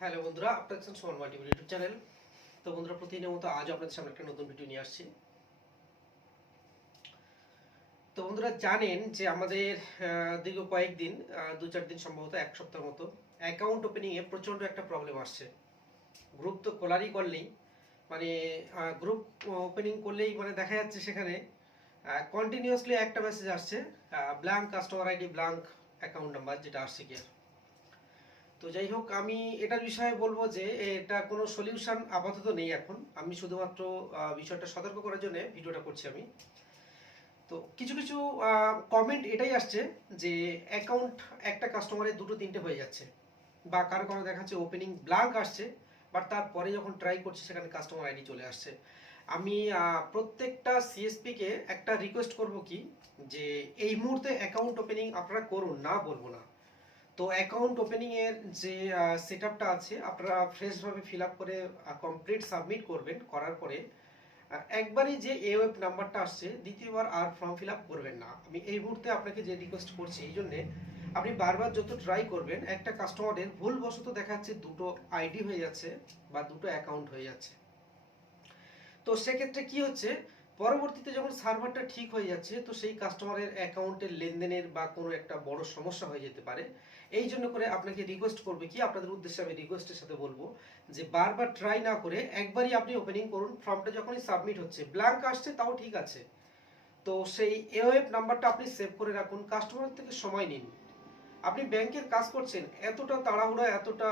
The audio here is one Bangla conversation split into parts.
হ্যালো বন্ধুরা, আপনারা দেখছেন সুমন মাল্টিমিডিয়া ইউটিউব চ্যানেল। তো বন্ধুরা, প্রতিদিনের মতো আজও আপনাদের সামনে একটা নতুন ভিডিও নিয়ে আসছি। তো বন্ধুরা, জানেন যে আমাদের দীর্ঘ কয়েকদিন, 2-4 দিন সম্ভবত 1 সপ্তাহ মতো অ্যাকাউন্ট ওপেনিংয়ে প্রচণ্ড একটা প্রবলেম আসছে। গ্রুপ তো খোলারই করলেই মানে গ্রুপ ওপেনিং করলেই মানে দেখা যাচ্ছে সেখানে কন্টিনিউয়াসলি একটা মেসেজ আসছে, blank customer ID, blank account number, যেটা আসছে কি। তো যাই হোক, আমি এটার বিষয়ে বলবো যে এটা কোনো সলিউশন আপাতত নেই এখন। আমি শুধুমাত্র বিষয়টা সতর্ক করার জন্য ভিডিওটা করছি আমি। তো কিছু কিছু কমেন্ট এটাই আসছে যে অ্যাকাউন্ট একটা কাস্টমারের দুটো তিনটে হয়ে যাচ্ছে, বা কারো কারো দেখাচ্ছে ওপেনিং ব্ল্যাঙ্ক আসছে, বাট তারপরে যখন ট্রাই করছে সেখানে কাস্টমার আইডি চলে আসছে। আমি প্রত্যেকটা সিএসপিকে একটা রিকোয়েস্ট করব কি, যে এই মুহূর্তে অ্যাকাউন্ট ওপেনিং আপনারা করুন, না বলবো না। তো অ্যাকাউন্ট ওপেনিং এর যে সেটআপটা আছে আপনারা ফ্রেশভাবে ফিল আপ করে কমপ্লিট সাবমিট করবেন। করার পরে একবারই যে এওয়েব নাম্বারটা আসছে দ্বিতীয়বার আর ফর্ম ফিল আপ করবেন না। আমি এই মুহূর্তে আপনাকে যে রিকোয়েস্ট করছি, এই জন্যে আপনি বারবার যত ট্রাই করবেন, একটা কাস্টমারের ভুলবশত দেখা যাচ্ছে দুটো আইডি হয়ে যাচ্ছে বা দুটো অ্যাকাউন্ট হয়ে যাচ্ছে। তো সেক্ষেত্রে কি হচ্ছে, পরবর্তীতে যখন সার্ভারটা ঠিক হয়ে যাচ্ছে, তো সেই কাস্টমারের অ্যাকাউন্টের লেনদেনের বা কোনো একটা বড় সমস্যা হয়ে যেতে পারে। এই জন্য করে আপনাকে রিকোয়েস্ট করবে কি, আপনাদের উদ্দেশ্যে আমি রিকোয়েস্টের সাথে বলবো যে বারবার ট্রাই না করে একবারই আপনি ওপেনিং করুন। ফর্মটা যখনই সাবমিট হচ্ছে ব্ল্যাঙ্ক আসছে তাও ঠিক আছে, তো সেই এওএফ নাম্বারটা আপনি সেভ করে রাখুন। কাস্টমার থেকে সময় নিন। আপনি ব্যাংকের কাজ করছেন, এতটা তাড়াহুড়া, এতটা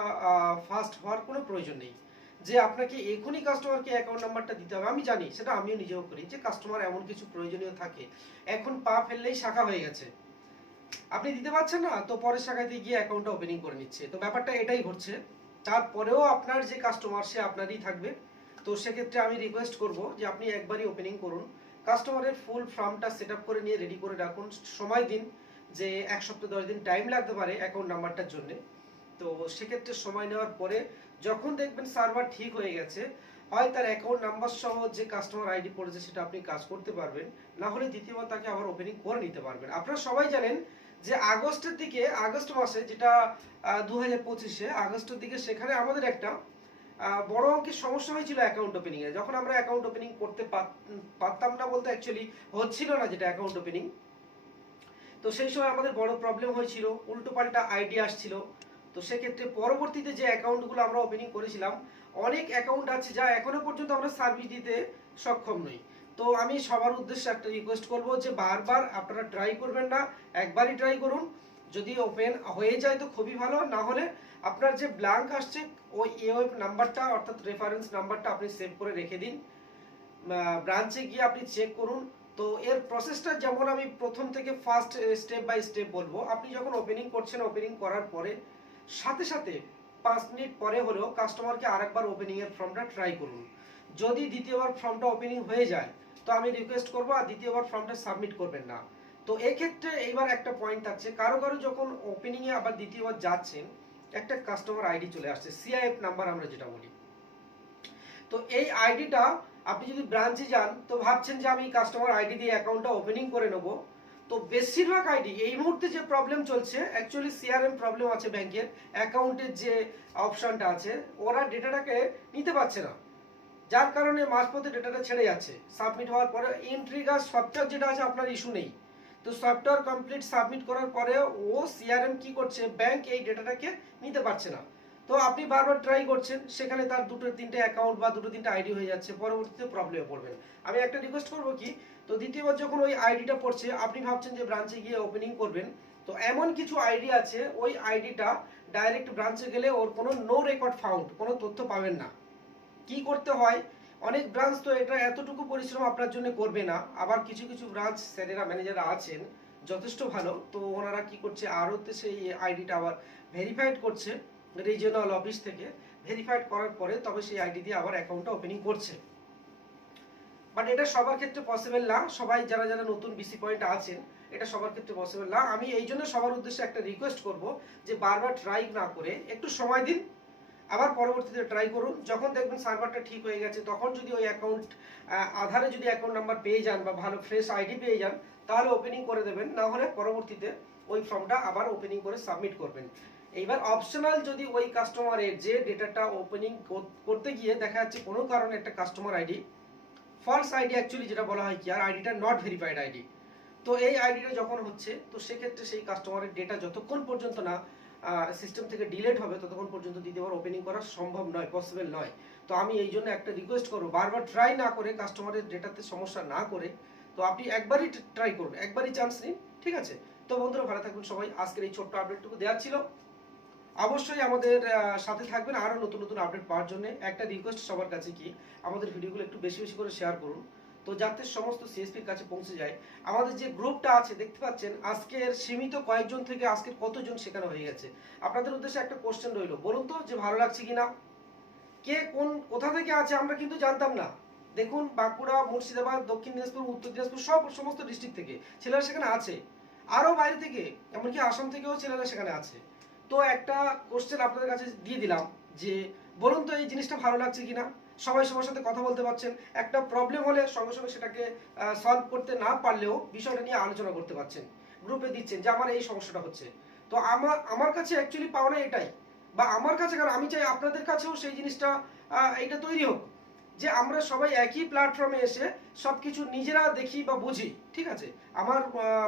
ফাস্ট হওয়ার কোনো প্রয়োজন নেই যে আপনাকে এখনই কাস্টমারকে অ্যাকাউন্ট নাম্বারটা দিতে হবে। আমি জানি, সেটা আমিও নিজেও করি, যে কাস্টমার এমন কিছু প্রয়োজনীয় থাকে, এখন পা ফেললেই শাখা হয়ে গেছে, আপনি দিতে পারছেন না, তো পরের শাখাতে গিয়ে অ্যাকাউন্টটা ওপেনিং করে নিচ্ছে। তো ব্যাপারটা এটাই ঘটছে। তারপরেও আপনার যে কাস্টমার, সে আপনারই থাকবে। তো সেক্ষেত্রে আমি রিকোয়েস্ট করব যে আপনি একবারই ওপেনিং করুন। কাস্টমারের ফুল ফর্মটা সেট আপ করে নিয়ে রেডি করে রাখুন। সময় দিন, যে 1 সপ্তাহ 10 দিন টাইম লাগতে পারে অ্যাকাউন্ট নাম্বারটার জন্য। তো সেক্ষেত্রে সময় নেওয়ার পরে যখন দেখবেন সার্ভার ঠিক হয়ে গেছে, হয় তার অ্যাকাউন্ট নাম্বার সহ যে কাস্টমার আইডি পড়েছে সেটা আপনি কাজ করতে পারবেন, না হলে দ্বিতীয়বার তাকে আবার ওপেনিং করে নিতে পারবেন। আপনারা সবাই জানেন যে আগস্টের দিকে, আগস্ট মাসে, যেটা 2025-এ আগস্টের দিকে, সেখানে আমাদের একটা বড় অঙ্কের সমস্যা হয়েছিল অ্যাকাউন্ট ওপেনিং এ। যখন আমরা অ্যাকাউন্ট ওপেনিং করতে পারতাম না, বলতে অ্যাকচুয়ালি হচ্ছিল না, যেটা অ্যাকাউন্ট ওপেনিং। তো সেই সময় আমাদের বড় প্রবলেম হয়েছিল, উল্টো পাল্টা আইডি আসছিল। তো সেক্ষেত্রে পরবর্তীতে যে অ্যাকাউন্টগুলো আমরা ওপেনিং করেছিলাম, অনেক অ্যাকাউন্ট আছে যা এখনো পর্যন্ত আমরা সার্ভিস দিতে সক্ষম নই। তো আমি সবার উদ্দেশ্যে একটা রিকোয়েস্ট করব যে বারবার আপনারা ট্রাই করবেন না, একবারই ট্রাই করুন। যদি ওপেন হয়ে যায় তো খুবই ভালো, না হলে আপনার যে ব্ল্যাঙ্ক আসছে ওই এওয়েব নাম্বারটা, অর্থাৎ রেফারেন্স নাম্বারটা আপনি সেভ করে রেখে দিন। ব্রাঞ্চে গিয়ে আপনি চেক করুন। তো এর প্রসেসটা যেমন আমি প্রথম থেকে ফার্স্ট স্টেপ বাই স্টেপ বলবো। আপনি যখন ওপেনিং করছেন, ওপেনিং করার পরে সাথে সাথে 5 মিনিট পরে হলেও কাস্টমারকে আরেকবার ওপেনিং এর ফর্মটা ট্রাই করুন। যদি দ্বিতীয়বার ফর্মটা ওপেনিং হয়ে যায়, তো আমি রিকোয়েস্ট করবো আর দ্বিতীয়বার ফর্মটা সাবমিট করবেন না। তো এক্ষেত্রে এইবার একটা পয়েন্ট থাকছে, কারো কারো যখন ওপেনিং এ আবার দ্বিতীয়বার যাচ্ছেন, একটা কাস্টমার আইডি চলে আসছে, সিআইএফ নাম্বার আমরা যেটা বলি। তো এই আইডিটা আপনি যদি ব্রাঞ্চে যান, তো ভাবছেন যে আমি কাস্টমার আইডি দিয়ে অ্যাকাউন্টটা ওপেনিং করে নেব। তো বেশিরভাগ আইডি এই মুহূর্তে যে প্রবলেম চলছে, অ্যাকচুয়ালি সিআরএম প্রবলেম আছে ব্যাংকের, অ্যাকাউন্টের যে অপশনটা আছে, ওরা ডেটাটাকে নিতে পারছে না, যার কারণে মাঝপথে ডেটাটা ছেড়ে যাচ্ছে। সাবমিট হওয়ার পরে ইন্ট্রিগার সফটওয়্যার যেটা আছে, আপনার ইস্যু নেই। তো সফটওয়্যার কমপ্লিট সাবমিট করার পরে ও সিআরএম কি করছে, ব্যাংক এই ডেটাটাকে নিতে পারছে না। তো আপনি বারবার ট্রাই করছেন, সেখানে তার দুটো তিনটে অ্যাকাউন্ট বা দুটো তিনটে আইডি হয়ে যাচ্ছে, পরবর্তীতে প্রবলেমে পড়বেন। আমি একটা রিকোয়েস্ট করবো কি, তো দ্বিতীয়বার যখন ওই আইডিটা পড়ছে, আপনি ভাবছেন যে ব্রাঞ্চে গিয়ে ওপেনিং করবেন, তো এমন কিছু আইডি আছে, ওই আইডিটা ডাইরেক্ট ব্রাঞ্চে গেলে ওর কোনো নো রেকর্ড ফাউন্ড, কোনো তথ্য পাবেন না। কি করতে হয়, অনেক ব্রাঞ্চ তো এটা এতটুকু পরিশ্রম আপনার জন্য করবে না। আবার কিছু কিছু ব্রাঞ্চ স্যারেরা, ম্যানেজাররা আছেন যথেষ্ট ভালো, তো ওনারা কি করছে, আরোতে সেই আইডিটা আবার ভেরিফাইড করছে রিজিওনাল অফিস থেকে। ভেরিফাইড করার পরে তবে সেই আইডি দিয়ে আবার অ্যাকাউন্টটা ওপেনিং করছে। বাট এটা সবার ক্ষেত্রে পসিবল না। সবাই যারা যারা নতুন বিসি পয়েন্ট আছেন, এটা সবার ক্ষেত্রে পসিবল না। আমি এই জন্য সবার উদ্দেশ্যে একটা রিকোয়েস্ট করব যে বারবার ট্রাই না করে একটু সময় দিন, আবার পরবর্তীতে ট্রাই করুন। যখন দেখবেন সার্ভারটা ঠিক হয়ে গেছে, তখন যদি ওই অ্যাকাউন্ট আধারে যদি অ্যাকাউন্ট নাম্বার পেয়ে যান বা ভালো ফ্রেশ আইডি পেয়ে যান, তাহলে ওপেনিং করে দেবেন, না হলে পরবর্তীতে ওই ফর্মটা আবার ওপেনিং করে সাবমিট করবেন। এইবার অপশনাল যদি ওই কাস্টমারের যে ডেটাটা ওপেনিং করতে গিয়ে দেখা যাচ্ছে কোনো কারণে একটা customer ID false ID, actually যেটা বলা হয় কি আর আইডিটা নট ভেরিফাইড আইডি, তো এই আইডিটা যখন হচ্ছে তো সেক্ষেত্রে সেই কাস্টমারের ডেটা যতক্ষণ পর্যন্ত না সিস্টেম থেকে ডিলিট হবে ততক্ষণ পর্যন্ত দ্বিতীয়বার ওপেনিং করা সম্ভব নয়, পসিবল নয়। তো আমি এই জন্য একটা রিকোয়েস্ট করবো, বারবার ট্রাই না করে, কাস্টমারের ডেটাতে সমস্যা না করে, তো আপনি একবারই ট্রাই করুন, একবারই চান্স নিন, ঠিক আছে? তো বন্ধুরা ভালো থাকুন সবাই, আজকের এই ছোট্ট আপডেটটুকু দেওয়া ছিল। অবশ্যই আমাদের সাথে থাকবেন আরও নতুন নতুন আপডেট পাওয়ার জন্য। একটা রিকোয়েস্ট সবার কাছে কি, আমাদের ভিডিওগুলো একটু বেশি বেশি করে শেয়ার করুন, তো যাতে সমস্ত সিএসপির কাছে পৌঁছে যায়। আমাদের যে গ্রুপটা আছে দেখতে পাচ্ছেন, আজকের সীমিত কয়েকজন থেকে আজকের কতজন শেখানো হয়ে গেছে। আপনাদের উদ্দেশ্যে একটা কোশ্চেন রইলো, বলুন তো যে ভালো লাগছে কিনা, কে কোথা থেকে আছে আমরা কিন্তু জানতাম না। দেখুন বাঁকুড়া, মুর্শিদাবাদ, দক্ষিণ দিনাজপুর, উত্তর দিনাজপুর, সমস্ত ডিস্ট্রিক্ট থেকে ছেলেরা সেখানে আছে, আরও বাইরে থেকে, এমনকি আসাম থেকেও ছেলেরা সেখানে আছে। তো একটা কোশ্চেন আপনাদের কাছে দিয়ে দিলাম যে বলুন তো এই জিনিসটা ভালো লাগছে কিনা, সবাই সবার সাথে কথা বলতে পারছেন, একটা প্রবলেম হলে সঙ্গে সঙ্গে সেটাকে সলভ করতে না পারলেও বিষয়টা নিয়ে আলোচনা করতে পারছেন, গ্রুপে দিচ্ছেন যে আমার এই সমস্যাটা হচ্ছে। তো আমার কাছে অ্যাকচুয়ালি পাওনা এটাই, বা আমার কাছে, কারণ আমি চাই আপনাদের কাছেও সেই জিনিসটা এটা তৈরি হোক, যে আমরা সবাই একই প্ল্যাটফর্মে এসে সবকিছু নিজেরা দেখি বা বুঝি, ঠিক আছে? আমার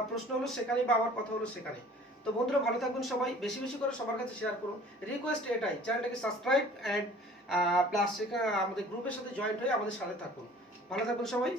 প্রশ্ন হলো সেখানে, বা আমার কথা হলো সেখানে। তো বন্ধুরা ভালো থাকুন সবাই, বেশি বেশি করে সবার কাছে শেয়ার করুন, রিকোয়েস্ট এটাই, চ্যানেলটাকে সাবস্ক্রাইব অ্যান্ড প্লাস আমাদের গ্রুপের সাথে জয়েন্ট হয়ে আমাদের সাথে থাকুন। ভালো থাকুন সবাই।